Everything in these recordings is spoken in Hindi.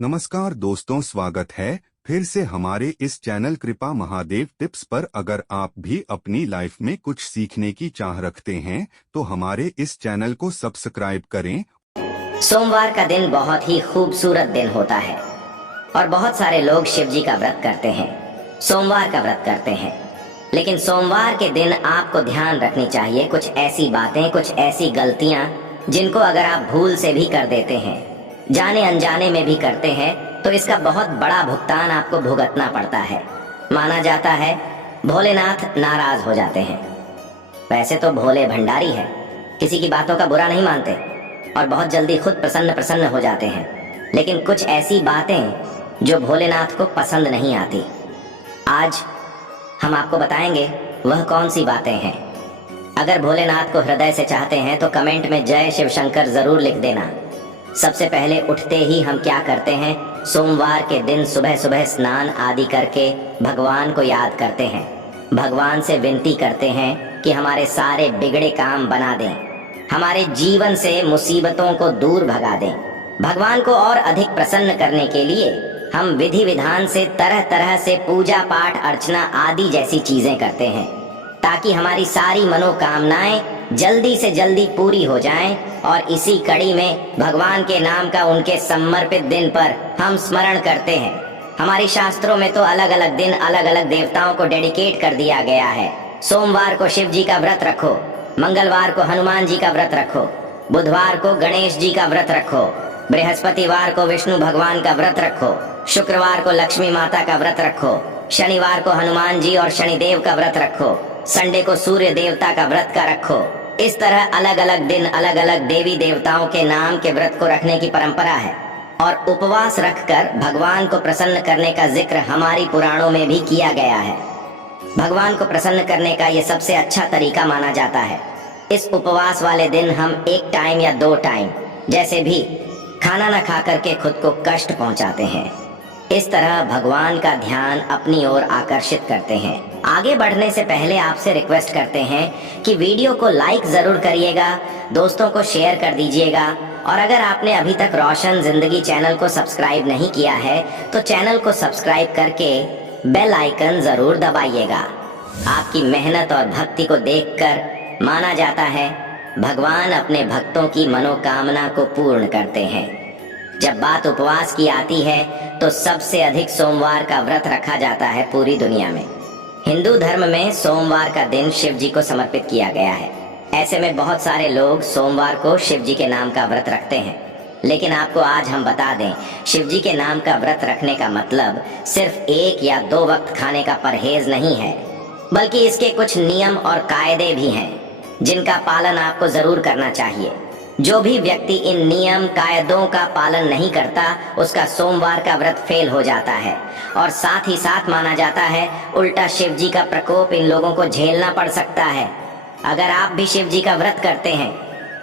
नमस्कार दोस्तों, स्वागत है फिर से हमारे इस चैनल कृपा महादेव टिप्स पर। अगर आप भी अपनी लाइफ में कुछ सीखने की चाह रखते हैं तो हमारे इस चैनल को सब्सक्राइब करें। सोमवार का दिन बहुत ही खूबसूरत दिन होता है और बहुत सारे लोग शिव जी का व्रत करते हैं, सोमवार का व्रत करते हैं। लेकिन सोमवार के दिन आपको ध्यान रखनी चाहिए कुछ ऐसी बातें, कुछ ऐसी गलतियां जिनको अगर आप भूल से भी कर देते हैं, जाने अनजाने में भी करते हैं, तो इसका बहुत बड़ा भुगतान आपको भुगतना पड़ता है। माना जाता है भोलेनाथ नाराज हो जाते हैं। वैसे तो भोले भंडारी है, किसी की बातों का बुरा नहीं मानते और बहुत जल्दी खुद प्रसन्न प्रसन्न हो जाते हैं। लेकिन कुछ ऐसी बातें जो भोलेनाथ को पसंद नहीं आती, आज हम आपको बताएंगे वह कौन सी बातें हैं। अगर भोलेनाथ को हृदय से चाहते हैं तो कमेंट में जय शिव शंकर जरूर लिख देना। सबसे पहले उठते ही हम क्या करते हैं, सोमवार के दिन सुबह सुबह स्नान आदि करके भगवान को याद करते हैं, भगवान से विनती करते हैं कि हमारे सारे बिगड़े काम बना दें, हमारे जीवन से मुसीबतों को दूर भगा दें। भगवान को और अधिक प्रसन्न करने के लिए हम विधि विधान से तरह तरह से पूजा पाठ अर्चना आदि जैसी चीजें करते हैं, ताकि हमारी सारी मनोकामनाएं जल्दी से जल्दी पूरी हो जाएं। और इसी कड़ी में भगवान के नाम का उनके समर्पित दिन पर हम स्मरण करते हैं। हमारी शास्त्रों में तो अलग अलग दिन अलग अलग देवताओं को डेडिकेट कर दिया गया है। सोमवार को शिव जी का व्रत रखो, मंगलवार को हनुमान जी का व्रत रखो, बुधवार को गणेश जी का व्रत रखो, बृहस्पतिवार को विष्णु भगवान का व्रत रखो, शुक्रवार को लक्ष्मी माता का व्रत रखो, शनिवार को हनुमान जी और शनिदेव का व्रत रखो, संडे को सूर्य देवता का व्रत का रखो। इस तरह अलग अलग दिन अलग अलग देवी देवताओं के नाम के व्रत को रखने की परंपरा है और उपवास रखकर भगवान को प्रसन्न करने का जिक्र हमारी पुराणों में भी किया गया है। भगवान को प्रसन्न करने का ये सबसे अच्छा तरीका माना जाता है। इस उपवास वाले दिन हम एक टाइम या 2 टाइम जैसे भी खाना न खा करके खुद को कष्ट पहुंचाते हैं। इस तरह भगवान का ध्यान अपनी ओर आकर्षित करते हैं। आगे बढ़ने से पहले आपसे रिक्वेस्ट करते हैं कि वीडियो को लाइक जरूर करिएगा, दोस्तों को शेयर कर दीजिएगा और अगर आपने अभी तक रोशन जिंदगी चैनल को सब्सक्राइब नहीं किया है तो चैनल को सब्सक्राइब करके बेल आइकन जरूर दबाइएगा। आपकी मेहनत और भक्ति को देखकर माना जाता है भगवान अपने भक्तों की मनोकामना को पूर्ण करते हैं। जब बात उपवास की आती है तो सबसे अधिक सोमवार का व्रत रखा जाता है पूरी दुनिया में। हिंदू धर्म में सोमवार का दिन शिव जी को समर्पित किया गया है। ऐसे में बहुत सारे लोग सोमवार को शिव जी के नाम का व्रत रखते हैं। लेकिन आपको आज हम बता दें, शिव जी के नाम का व्रत रखने का मतलब सिर्फ 1 या 2 वक्त खाने का परहेज नहीं है, बल्कि इसके कुछ नियम और कायदे भी हैं जिनका पालन आपको जरूर करना चाहिए। जो भी व्यक्ति इन नियम कायदों का पालन नहीं करता उसका सोमवार का व्रत फेल हो जाता है और साथ ही साथ माना जाता है उल्टा शिव जी का प्रकोप इन लोगों को झेलना पड़ सकता है। अगर आप भी शिव जी का व्रत करते हैं,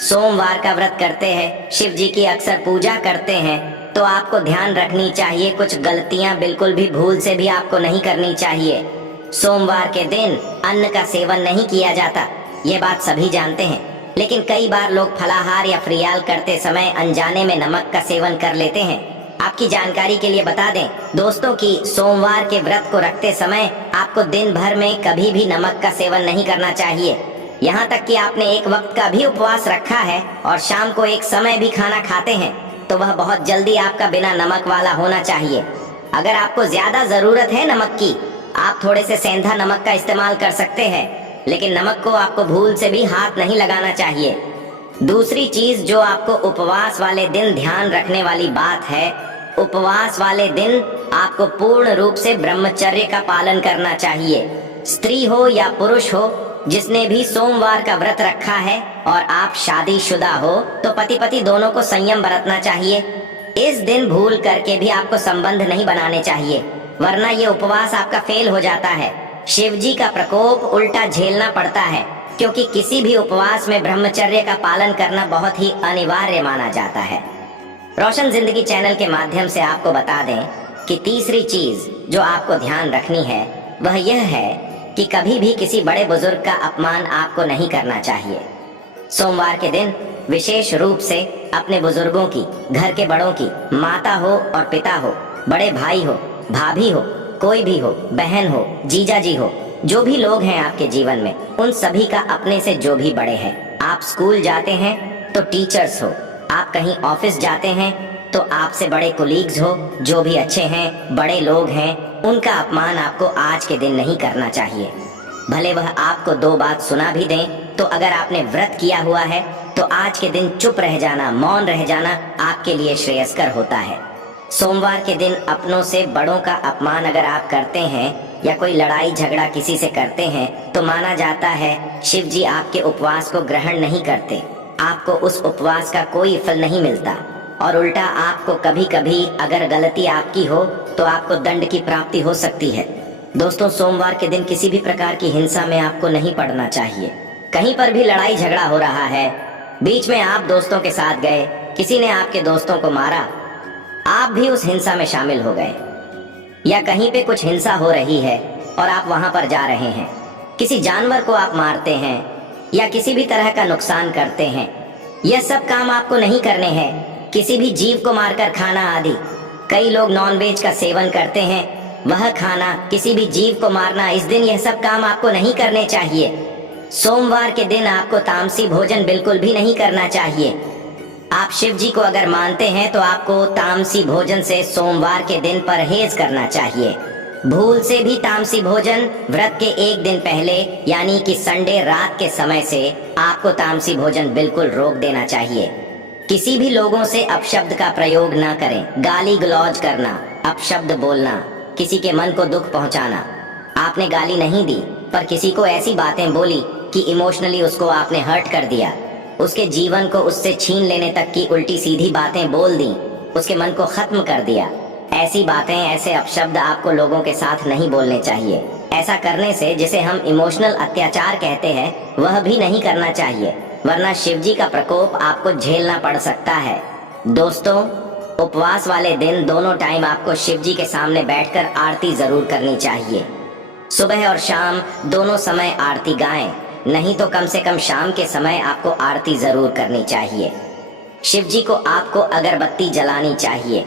सोमवार का व्रत करते हैं, शिव जी की अक्सर पूजा करते हैं, तो आपको ध्यान रखनी चाहिए कुछ गलतियां बिल्कुल भी भूल से भी आपको नहीं करनी चाहिए। सोमवार के दिन अन्न का सेवन नहीं किया जाता, ये बात सभी जानते हैं। लेकिन कई बार लोग फलाहार या फ्रियाल करते समय अनजाने में नमक का सेवन कर लेते हैं। आपकी जानकारी के लिए बता दें दोस्तों कि सोमवार के व्रत को रखते समय आपको दिन भर में कभी भी नमक का सेवन नहीं करना चाहिए। यहाँ तक कि आपने एक वक्त का भी उपवास रखा है और शाम को एक समय भी खाना खाते हैं तो वह बहुत जल्दी आपका बिना नमक वाला होना चाहिए। अगर आपको ज्यादा जरूरत है नमक की, आप थोड़े से सेंधा नमक का इस्तेमाल कर सकते हैं, लेकिन नमक को आपको भूल से भी हाथ नहीं लगाना चाहिए। दूसरी चीज जो आपको उपवास वाले दिन ध्यान रखने वाली बात है, उपवास वाले दिन आपको पूर्ण रूप से ब्रह्मचर्य का पालन करना चाहिए। स्त्री हो या पुरुष हो, जिसने भी सोमवार का व्रत रखा है और आप शादीशुदा हो तो पति पति दोनों को संयम बरतना चाहिए। इस दिन भूल करके भी आपको संबंध नहीं बनाने चाहिए, वरना ये उपवास आपका फेल हो जाता है। शिव जी का प्रकोप उल्टा झेलना पड़ता है, क्योंकि किसी भी उपवास में ब्रह्मचर्य का पालन करना बहुत ही अनिवार्य माना जाता है। रोशन जिंदगी चैनल के माध्यम से आपको बता दें कि तीसरी चीज जो आपको ध्यान रखनी है वह यह है कि कभी भी किसी बड़े बुजुर्ग का अपमान आपको नहीं करना चाहिए। सोमवार के दिन विशेष रूप से अपने बुजुर्गों की, घर के बड़ों की, माता हो और पिता हो, बड़े भाई हो, भाभी हो, कोई भी हो, बहन हो, जीजा जी हो, जो भी लोग हैं आपके जीवन में, उन सभी का अपने से जो भी बड़े हैं। आप स्कूल जाते हैं तो टीचर्स हो, आप कहीं ऑफिस जाते हैं तो आपसे बड़े कोलीग्स हो, जो भी अच्छे हैं, बड़े लोग हैं, उनका अपमान आपको आज के दिन नहीं करना चाहिए। भले वह आपको दो बात सुना भी दें, तो अगर आपने व्रत किया हुआ है तो आज के दिन चुप रह जाना, मौन रह जाना आपके लिए श्रेयस्कर होता है। सोमवार के दिन अपनों से बड़ों का अपमान अगर आप करते हैं या कोई लड़ाई झगड़ा किसी से करते हैं तो माना जाता है शिव जी आपके उपवास को ग्रहण नहीं करते, आपको उस उपवास का कोई फल नहीं मिलता, और उल्टा आपको कभी कभी अगर गलती आपकी हो तो आपको दंड की प्राप्ति हो सकती है। दोस्तों, सोमवार के दिन किसी भी प्रकार की हिंसा में आपको नहीं पड़ना चाहिए। कहीं पर भी लड़ाई झगड़ा हो रहा है, बीच में आप दोस्तों के साथ गए, किसी ने आपके दोस्तों को मारा, आप भी उस हिंसा में शामिल हो गए, या कहीं पे कुछ हिंसा हो रही है और आप वहां पर जा रहे हैं, किसी जानवर को आप मारते हैं या किसी भी तरह का नुकसान करते हैं, यह सब काम आपको नहीं करने हैं। किसी भी जीव को मारकर खाना आदि, कई लोग नॉनवेज का सेवन करते हैं, वह खाना, किसी भी जीव को मारना, इस दिन यह सब काम आपको नहीं करने चाहिए। सोमवार के दिन आपको तामसी भोजन बिल्कुल भी नहीं करना चाहिए। आप शिव जी को अगर मानते हैं तो आपको तामसी भोजन से सोमवार के दिन परहेज करना चाहिए। भूल से भी तामसी भोजन व्रत के एक दिन पहले यानी कि संडे रात के समय से आपको तामसी भोजन बिल्कुल रोक देना चाहिए। किसी भी लोगों से अपशब्द का प्रयोग ना करें, गाली गलौज करना, अपशब्द बोलना, किसी के मन को दुख पहुंचाना। आपने गाली नहीं दी पर किसी को ऐसी बातें बोली कि इमोशनली उसको आपने हर्ट कर दिया, उसके जीवन को उससे छीन लेने तक की उल्टी सीधी बातें बोल दी, उसके मन को खत्म कर दिया। ऐसी बातें, ऐसे अपशब्द आपको लोगों के साथ नहीं बोलने चाहिए। ऐसा करने से, जिसे हम इमोशनल अत्याचार कहते हैं, वह भी नहीं करना चाहिए, वरना शिवजी का प्रकोप आपको झेलना पड़ सकता है। दोस्तों, उपवास वाले दिन दोनों टाइम आपको शिवजी के सामने बैठकर आरती जरूर करनी चाहिए। सुबह और शाम दोनों समय आरती गाएं, नहीं तो कम से कम शाम के समय आपको आरती जरूर करनी चाहिए। शिवजी को आपको अगरबत्ती जलानी चाहिए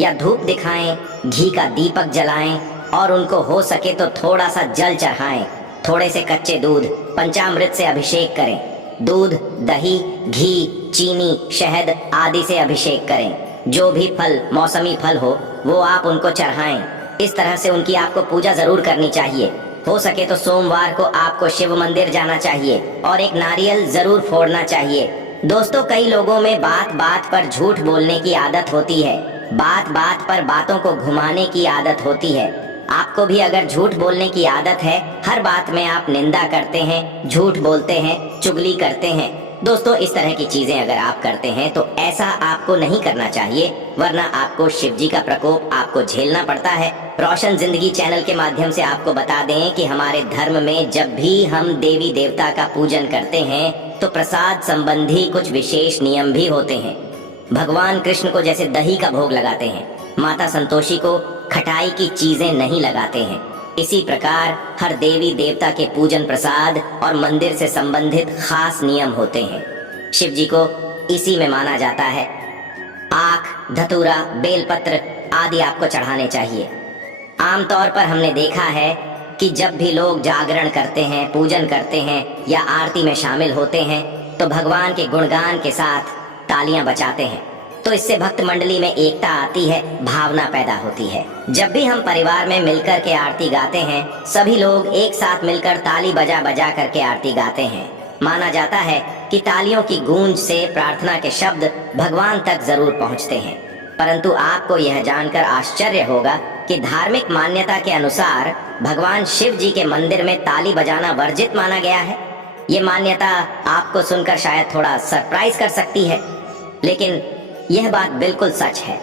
या धूप दिखाएं, घी का दीपक जलाएं और उनको हो सके तो थोड़ा सा जल चढ़ाएं। थोड़े से कच्चे दूध, पंचामृत से अभिषेक करें। दूध, दही, घी, चीनी, शहद आदि से अभिषेक करें। जो भी फल, मौसमी फल हो वो आप उनको चढ़ाएं। इस तरह से उनकी आपको पूजा जरूर करनी चाहिए। हो सके तो सोमवार को आपको शिव मंदिर जाना चाहिए और एक नारियल जरूर फोड़ना चाहिए। दोस्तों, कई लोगों में बात बात पर झूठ बोलने की आदत होती है, बात बात पर बातों को घुमाने की आदत होती है। आपको भी अगर झूठ बोलने की आदत है, हर बात में आप निंदा करते हैं, झूठ बोलते हैं, चुगली करते हैं, दोस्तों इस तरह की चीजें अगर आप करते हैं तो ऐसा आपको नहीं करना चाहिए, वरना आपको शिवजी का प्रकोप आपको झेलना पड़ता है। रोशन जिंदगी चैनल के माध्यम से आपको बता दें कि हमारे धर्म में जब भी हम देवी देवता का पूजन करते हैं तो प्रसाद संबंधी कुछ विशेष नियम भी होते हैं। भगवान कृष्ण को जैसे दही का भोग लगाते हैं, माता संतोषी को खटाई की चीजें नहीं लगाते हैं, इसी प्रकार हर देवी देवता के पूजन प्रसाद और मंदिर से संबंधित खास नियम होते हैं। शिव जी को इसी में माना जाता है। आख, धतूरा, बेलपत्र आदि आपको चढ़ाने चाहिए। आमतौर पर हमने देखा है कि जब भी लोग जागरण करते हैं, पूजन करते हैं या आरती में शामिल होते हैं तो भगवान के गुणगान के साथ तालियां बजाते हैं, तो इससे भक्त मंडली में एकता आती है, भावना पैदा होती है। जब भी हम परिवार में मिलकर के आरती गाते हैं, सभी लोग एक साथ मिलकर ताली बजा बजा करके आरती गाते हैं। माना जाता है कि तालियों की गूंज से प्रार्थना के शब्द भगवान तक जरूर पहुंचते हैं। परंतु आपको यह जानकर आश्चर्य होगा कि धार्मिक मान्यता के अनुसार भगवान शिव जी के मंदिर में ताली बजाना वर्जित माना गया है। ये मान्यता आपको सुनकर शायद थोड़ा सरप्राइज कर सकती है, लेकिन यह बात बिल्कुल सच है।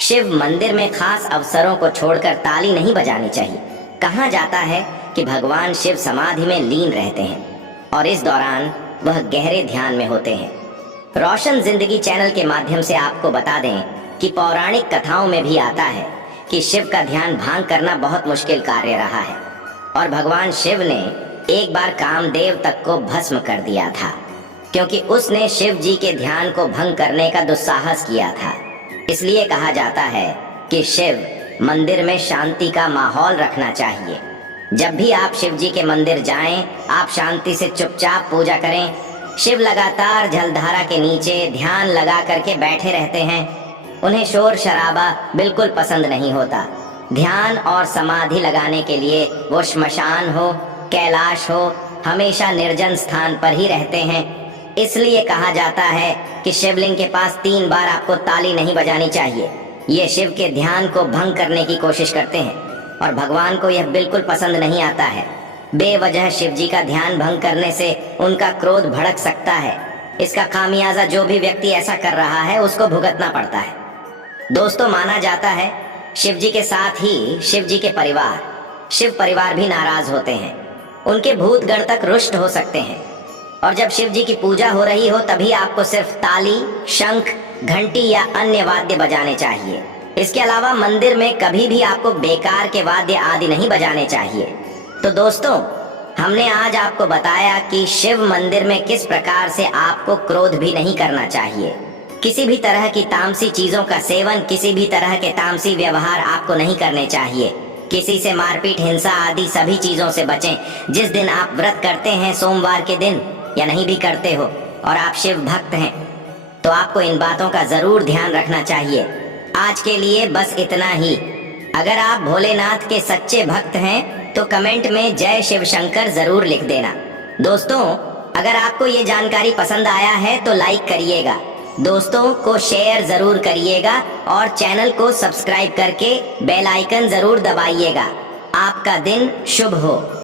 शिव मंदिर में खास अवसरों को छोड़कर ताली नहीं बजानी चाहिए। कहा जाता है कि भगवान शिव समाधि में लीन रहते हैं और इस दौरान वह गहरे ध्यान में होते हैं। रोशन जिंदगी चैनल के माध्यम से आपको बता दें कि पौराणिक कथाओं में भी आता है कि शिव का ध्यान भंग करना बहुत मुश्किल कार्य रहा है और भगवान शिव ने एक बार कामदेव तक को भस्म कर दिया था। क्योंकि उसने शिव जी के ध्यान को भंग करने का दुस्साहस किया था। इसलिए कहा जाता है कि शिव मंदिर में शांति का माहौल रखना चाहिए। जब भी आप शिव जी के मंदिर जाएं, आप शांति से चुपचाप पूजा करें। शिव लगातार जलधारा के नीचे ध्यान लगा करके बैठे रहते हैं। उन्हें शोर शराबा बिल्कुल पसंद नहीं होता। ध्यान और समाधि लगाने के लिए वो श्मशान हो, कैलाश हो, हमेशा निर्जन स्थान पर ही रहते हैं। इसलिए कहा जाता है कि शिवलिंग के पास 3 बार आपको ताली नहीं बजानी चाहिए। ये शिव के ध्यान को भंग करने की कोशिश करते हैं और भगवान को यह बिल्कुल पसंद नहीं आता है। बेवजह शिव जी का ध्यान भंग करने से उनका क्रोध भड़क सकता है। इसका खामियाजा जो भी व्यक्ति ऐसा कर रहा है उसको भुगतना पड़ता है। दोस्तों, माना जाता है शिव जी के साथ ही शिव जी के परिवार, शिव परिवार भी नाराज होते हैं। उनके भूत गण तक रुष्ट हो सकते हैं। और जब शिव जी की पूजा हो रही हो तभी आपको सिर्फ ताली, शंख, घंटी या अन्य वाद्य बजाने चाहिए। इसके अलावा मंदिर में कभी भी आपको बेकार के वाद्य आदि नहीं बजाने चाहिए। तो दोस्तों, हमने आज आपको बताया कि शिव मंदिर में किस प्रकार से आपको क्रोध भी नहीं करना चाहिए। किसी भी तरह की तामसी चीजों का सेवन, किसी भी तरह के तामसी व्यवहार आपको नहीं करने चाहिए। किसी से मारपीट, हिंसा आदि सभी चीजों से बचें। जिस दिन आप व्रत करते हैं, सोमवार के दिन, या नहीं भी करते हो और आप शिव भक्त हैं, तो आपको इन बातों का जरूर ध्यान रखना चाहिए। आज के लिए बस इतना ही। अगर आप भोलेनाथ के सच्चे भक्त हैं तो कमेंट में जय शिव शंकर जरूर लिख देना। दोस्तों, अगर आपको ये जानकारी पसंद आया है तो लाइक करिएगा, दोस्तों को शेयर जरूर करिएगा और चैनल को सब्सक्राइब करके बेल आइकन जरूर दबाइएगा। आपका दिन शुभ हो।